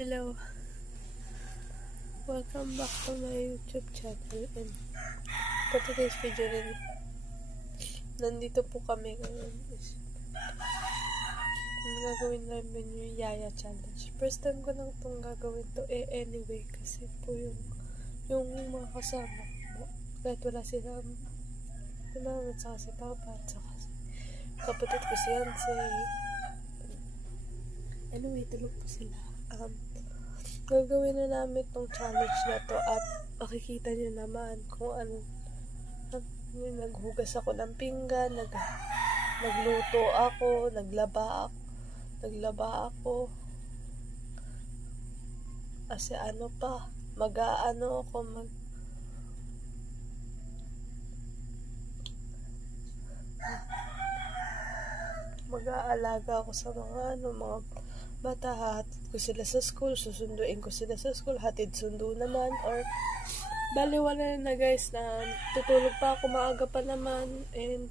Hello, welcome back to my YouTube channel, and for today's video rin, nandito po kami ngayon is gagawin namin yung Yaya Challenge. First time ko lang itong gagawin to anyway, kasi po yung mga kasama ko, kahit wala namin saka si Papa at saka si kapatid ko si Yansay. Anyway, tulog po sila. Gagawin na namin tong challenge na to at makikita nyo naman kung ano. Naghugas ako ng pinggan, nagluto ako, naglaba ako. Kasi ano pa, mag-aalaga ako sa mga bata, hatid ko sila sa school, susunduin ko sila sa school, hatid sundo naman, or baliwala na guys, na tutulog pa ako, maaga pa naman, and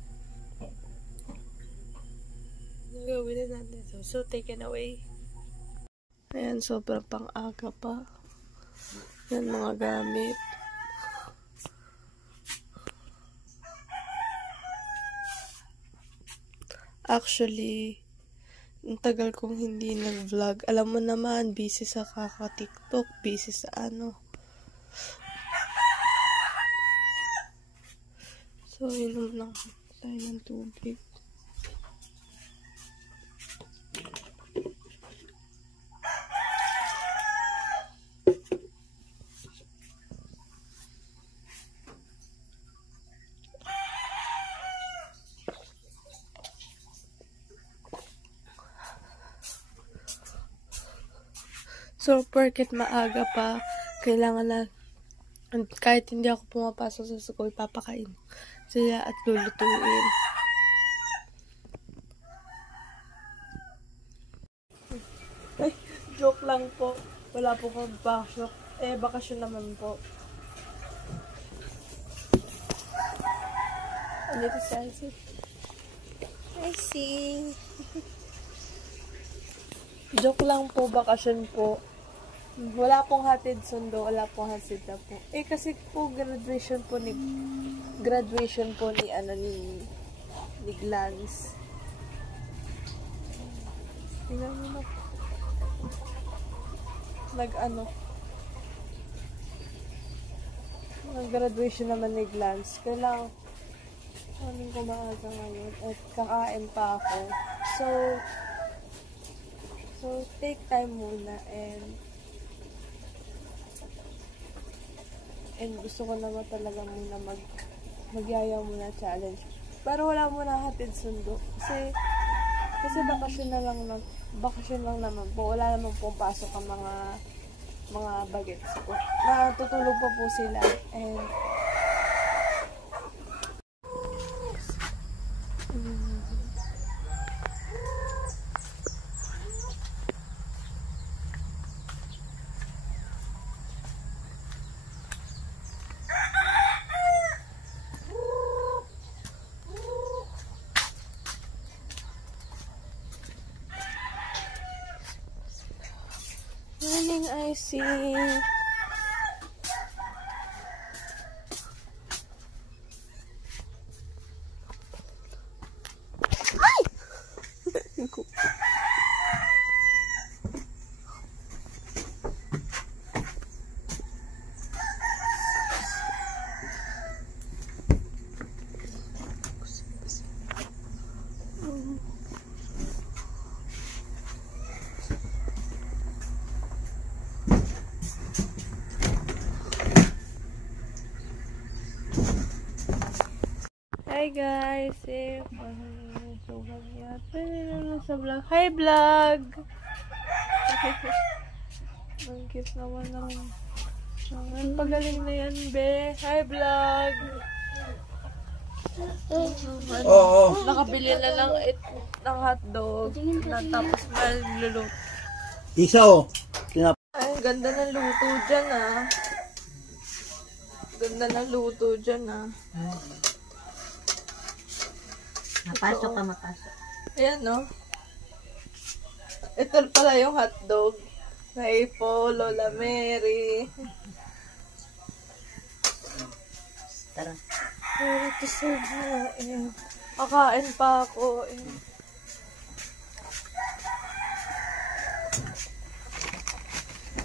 gawin na natin ito. So, take it away. Ayan, sobrang pang-aga pa. Yan, mga gamit. Actually, ang tagal kong hindi nag-vlog. Alam mo naman, busy sa kaka-TikTok, busy sa ano. So, inom lang tayo ng tubig. So, porket maaga pa, kailangan na, kahit hindi ako pumapasok sa school, papakain sila at lulutuin. Ay, joke lang po. Wala po kong bakasyon. Bakasyon naman po. Andito si Icy. Icy. Joke lang po, bakasyon po. Wala pong hatid sundo, wala pong hatid na po. Kasi po graduation po ni Glance. Tingnan mo na. Nag-graduation naman ni Glance. Kailangan ko maaga ngayon at kakain pa ako. So, take time muna, and gusto ko naman talaga muna magyaya muna challenge. Pero wala muna hatid sundo. Kasi bakasyon lang naman po. Wala naman pong pasok ang mga bagets ko. Natutulog pa po sila. And morning, Icy. Ay! Hi guys! Sa vlog. Hi vlog! Ang cute naman ang pagaling na yan, be. Hi vlog! Nakabili na lang ng hotdog. Tapos magluluto. Isa o. Ay, ganda ng luto dyan ah. Ganda ng luto dyan ah. Mapasok ka, mapasok. Ayan, no? Ito pala yung hotdog. Hey po, Lola Mary. Tara. Ready to serve na eh. Kakain pa ako eh.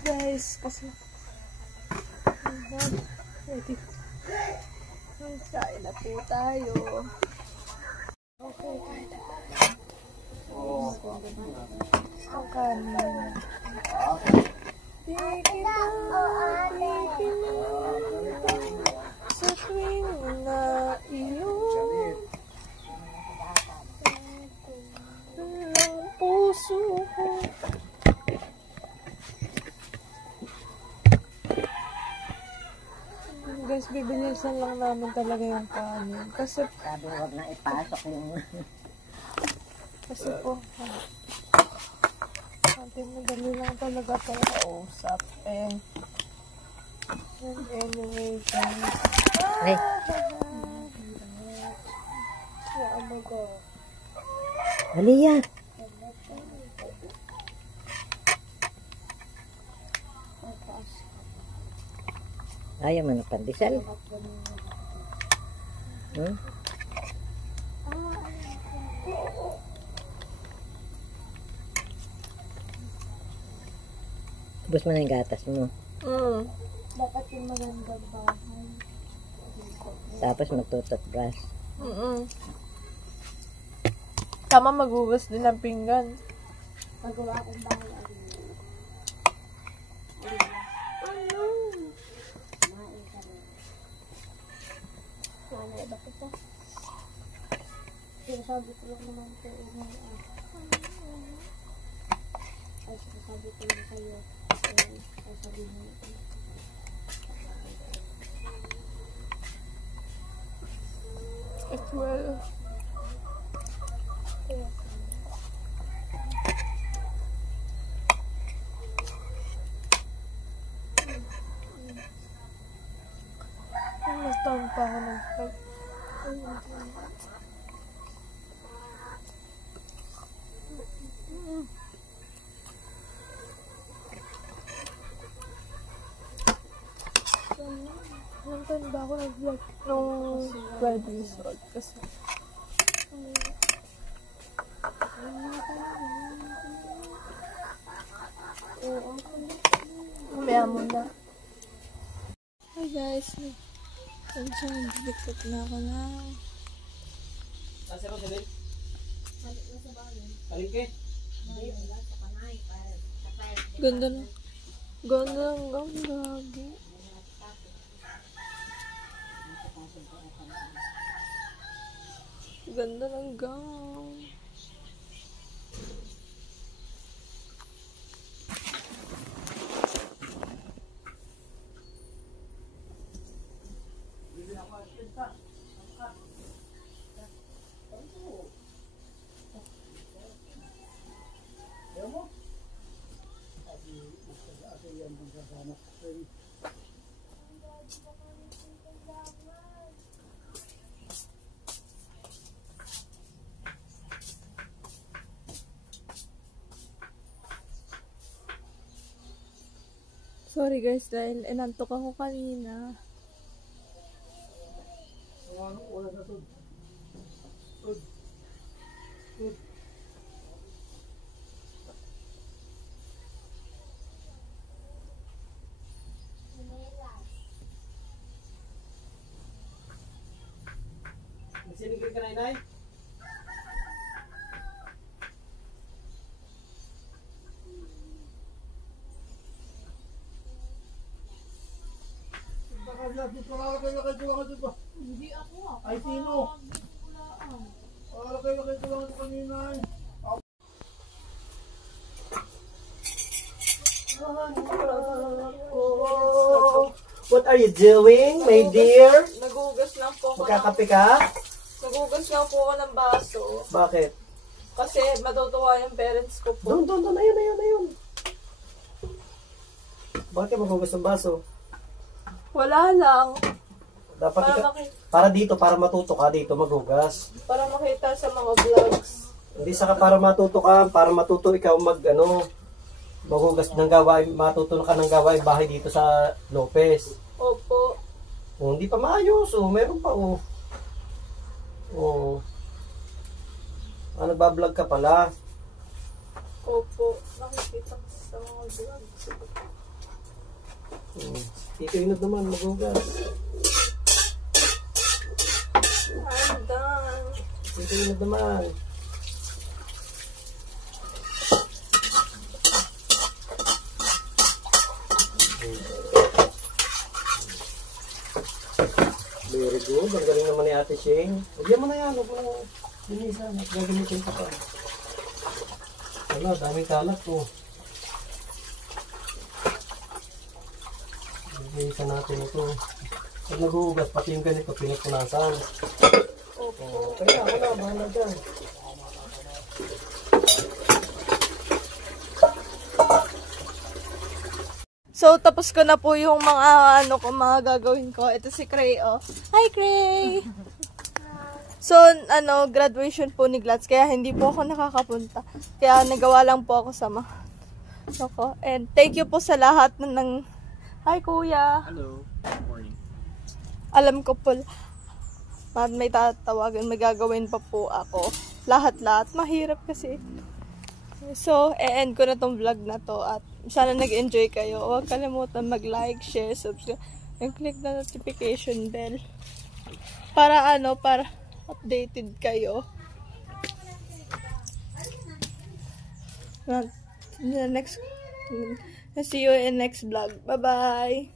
Guys, kasi ready. Kain na po tayo. Okay. Ang kanin. Tingin na sa tuwing na iyong ang puso ko. Guys, bibilisan lang namin talaga yung kanin. Kasi Huwag na ipasok yung... Kasi po, ating madali lang talaga pang kausap. And anyway, guys. Ay. Ano ko? Aliyah. Ayaw mo na pandesal. Hmm? Ubus mo na yung gatas mo. Dapat yung magandang bahay. Tapos magtututbrush. Tama, maghugas din ng pinggan. Magawa akong bahay. Bakit ito? Sinasabi ko lang naman po. Ay, sinasabi ko lang sa'yo. Sasabihin mo ito. It's well. Mas taon pa ako ng pag. Ilang taon ba ako nag-vlog nung Brad Resort kasi umaya mo na. Hi guys, nagdikit na ako na. Nasa ba sabi? Palingke? Ganda na. Ganda ng gagi. Ganda ng gown. Sorry guys, dahil inantok ako kanina. Sinigil ka na inay? Hindi ako. Ay, sino? Kayo lang ito kanina eh. What are you doing, my dear? Nagugas lang po ako. Magkakape ka? Nagugas lang po ako ng baso. Bakit? Kasi matutuwa yung parents ko po. Doon. Ayun. Bakit magugas ng baso? Wala lang. Dapat Para, para dito, para matuto ka dito maghugas. para makita sa mga vlogs. Hindi saka para matuto ka, para matuto ikaw Maghugas ng gawain, matutulong ka ng gawain bahay dito sa Lopez. Opo. Oh, hindi pa maayos. Oh, meron pa. Oh. Oh. Ah, nagbablog ka pala. Opo. Nakikita ko sa mga vlogs. Tito Inod naman, maghugas. I'm done. Tito Inod naman. Very good. Ang galing naman ni Ate Shane. Lagyan mo na yan. Huwag mo na linisan. At gagamitin ka pa. Wala, daming kalat po. Linisan natin ito. Pag naghuhugas, pati yung ganito, pinapunasan. Opo. Kaya ako na, bahala dyan. So, tapos ko na po yung mga mga gagawin ko. Ito si Cray, oh. Hi, Cray! So, graduation po ni Glats. Kaya hindi po ako nakakapunta. Kaya nagawa lang po ako sa mga ako. And thank you po sa lahat ng Hi, Kuya! Hello. Good morning. Alam ko po, may tatawagan, may gagawin pa po ako. Lahat-lahat. Mahirap kasi. So, e-end ko na tong vlog na to at sana nag-enjoy kayo. Huwag kalimutan mag-like, share, subscribe, and click the notification bell. Para para updated kayo. See you in next vlog. Bye-bye!